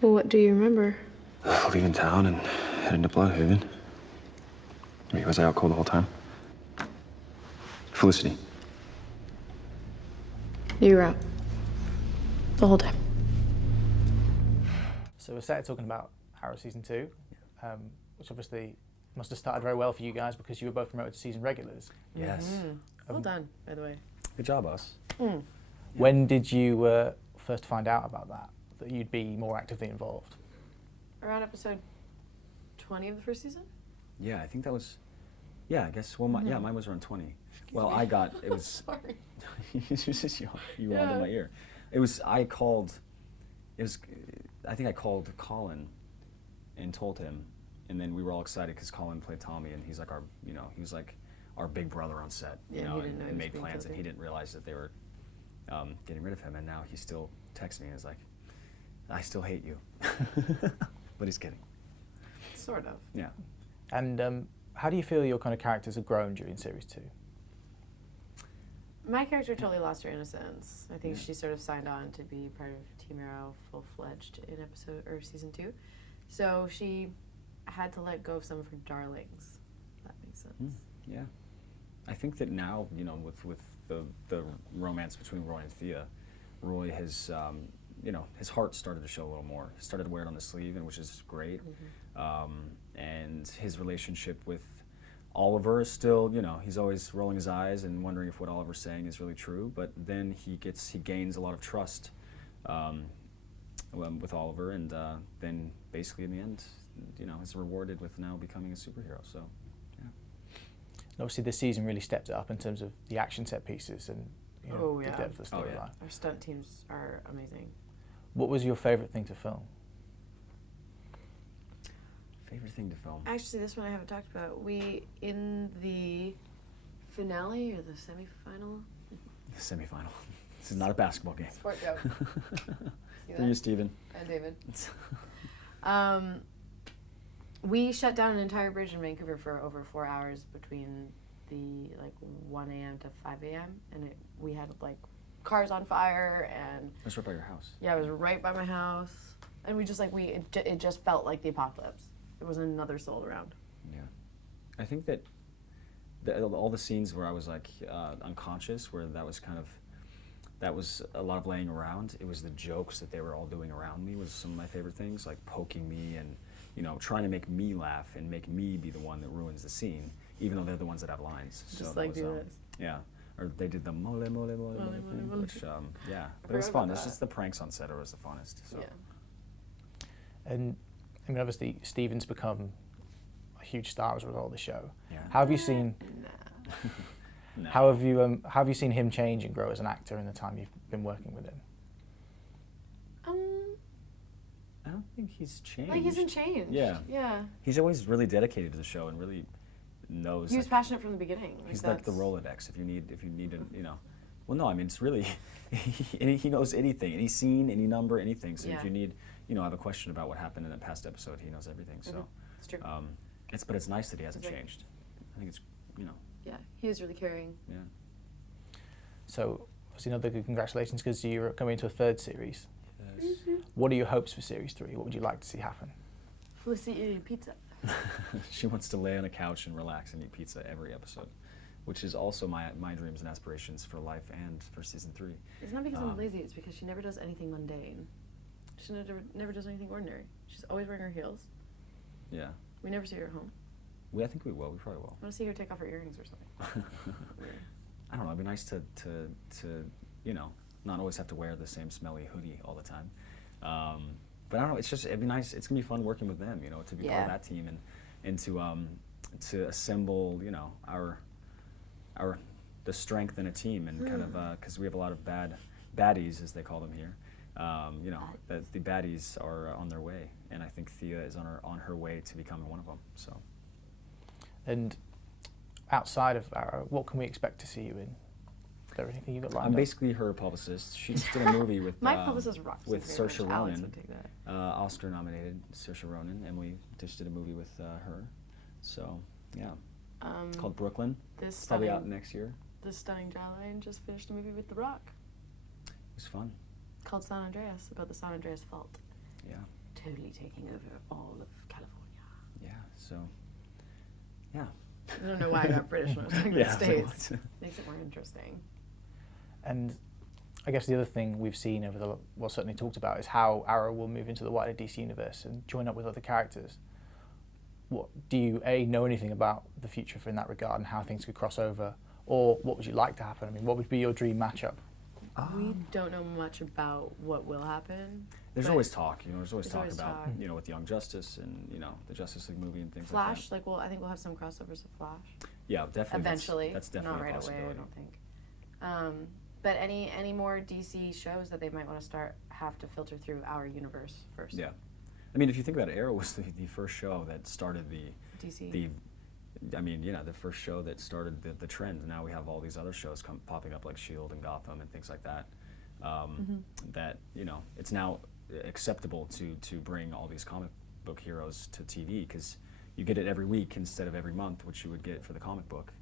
Well, what do you remember? Leaving town and heading to Bloodhaven. Wait, was I out cold the whole time? Felicity. You were out. The whole time. So we're started talking about Arrow Season 2, which obviously must have started very well for you guys because you were both promoted to season regulars. Yes. Well done, by the way. Good job, us. When did you first find out about that you'd be more actively involved? Around episode 20 of the first season? Yeah, I think that was, I guess, well, mine was around 20. Well, me. I got, it was, Sorry. you were under my ear. I think I called Colin and told him, and then we were all excited because Colin played Tommy, and he's like he was like our big brother on set, Yeah, he didn't know he and was made being plans, and killed. he didn't realize that they were getting rid of him, and now he still texts me and is like, I still hate you. But he's kidding. Sort of. Yeah. And how do you feel your kind of characters have grown during Series 2? My character totally lost her innocence. I think Yeah. she sort of signed on to be part of Team Arrow full-fledged in season 2. So she had to let go of some of her darlings. If that makes sense. Yeah. I think that now, with the romance between Roy and Thea, Roy has, his heart started to show a little more. He started to wear it on the sleeve, and which is great. And his relationship with Oliver is still, he's always rolling his eyes and wondering if what Oliver's saying is really true. But then he gains a lot of trust with Oliver, and then basically in the end, is rewarded with now becoming a superhero. So, yeah. Obviously, this season really stepped it up in terms of the action set pieces and the depth of the storyline. yeah. Our stunt teams are amazing. What was your favourite thing to film? Favorite thing to film? Actually, this one I haven't talked about. In the finale or the semifinal? The semifinal. This is not a basketball game. Sport joke. See For you, Steven. And David. We shut down an entire bridge in Vancouver for over 4 hours between the 1 a.m. to 5 a.m. and we had cars on fire and. That's right by your house. Yeah, it was right by my house, and we just it just felt like the apocalypse. There wasn't another soul around. Yeah, I think that all the scenes where I was unconscious, where that was a lot of laying around. It was the jokes that they were all doing around me was some of my favorite things, like poking me and trying to make me laugh and make me be the one that ruins the scene, even though they're the ones that have lines. Just so do this. Yeah. Or they did the mole thing, which yeah, but it was fun. It's just the pranks on set was the funnest. So. Yeah. And I mean, obviously, Steven's become a huge star as a result of the show. Yeah. How have you seen? No. How have you seen him change and grow as an actor in the time you've been working with him? I don't think he's changed. He hasn't changed. Yeah. Yeah. He's always really dedicated to the show and really knows. He was passionate from the beginning. He's like the Rolodex. If you need to, Well, no, I mean it's really, he knows anything, any scene, any number, anything. So if you need, have a question about what happened in a past episode, he knows everything. So it's true. But it's nice that he hasn't changed. I think it's, Yeah, he was really caring. Yeah. So, obviously, another good congratulations because you're coming into a third series. Yes. What are your hopes for Series 3? What would you like to see happen? Felicity eating pizza. She wants to lay on a couch and relax and eat pizza every episode, which is also my dreams and aspirations for life and for season 3. It's not because I'm lazy, it's because she never does anything mundane. She never does anything ordinary. She's always wearing her heels. Yeah. We never see her at home. I think we will. We probably will. I want to see her take off her earrings or something. I don't know. It'd be nice to not always have to wear the same smelly hoodie all the time. But I don't know. It'd be nice. It's gonna be fun working with them. To be part of that team and to assemble the strength in a team and kind of because we have a lot of baddies as they call them here. That the baddies are on their way, and I think Thea is on her way to becoming one of them. So. And outside of Arrow, what can we expect to see you in? Is there anything you got lined I'm up? basically her publicist. She just did a movie with My publicist rocks with me very Saoirse much. Alex Ronan, would take that. Oscar-nominated Saoirse Ronan. Emily just did a movie with her. So yeah, it's called Brooklyn. It's probably out next year. This stunning jawline just finished a movie with The Rock. It was fun. Called San Andreas, about the San Andreas fault. Yeah. totally taking over all of California. Yeah. So. Yeah. I don't know why I got British when I was talking Yeah, about I was like, States. Makes it more interesting. And I guess the other thing we've seen over the, well, certainly talked about, is how Arrow will move into the wider DC universe and join up with other characters. What do you know anything about the future in that regard and how things could cross over, or what would you like to happen? I mean, what would be your dream matchup? We don't know much about what will happen. There's but always talk, there's always there's talk always about, talk. with Young Justice and, the Justice League movie and things Flash, like that. I think we'll have some crossovers with Flash. Yeah, definitely. Eventually. That's definitely not right a away, possibility. I don't think. But any more DC shows that they might want to have to filter through our universe first. Yeah. I mean, if you think about it, Arrow was the first show that started DC. the first show that started the trend. Now we have all these other shows popping up like S.H.I.E.L.D. and Gotham and things like that. That, it's now acceptable to bring all these comic book heroes to TV because you get it every week instead of every month, which you would get for the comic book.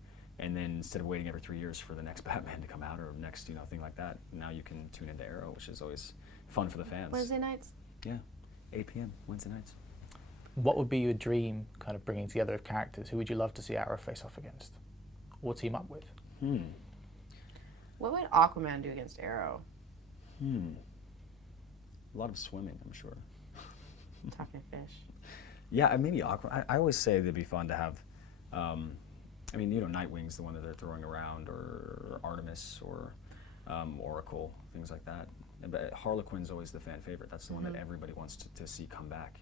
And then instead of waiting every 3 years for the next Batman to come out or next, thing like that, now you can tune into Arrow, which is always fun for the fans. Wednesday nights? Yeah, 8 p.m. Wednesday nights. What would be your dream kind of bringing together of characters? Who would you love to see Arrow face off against or team up with? What would Aquaman do against Arrow? A lot of swimming, I'm sure. Talking fish. Yeah, maybe Aquaman. I always say it'd be fun to have, Nightwing's the one that they're throwing around, or Artemis, or Oracle, things like that. But Harlequin's always the fan favorite. That's the one that everybody wants to see come back.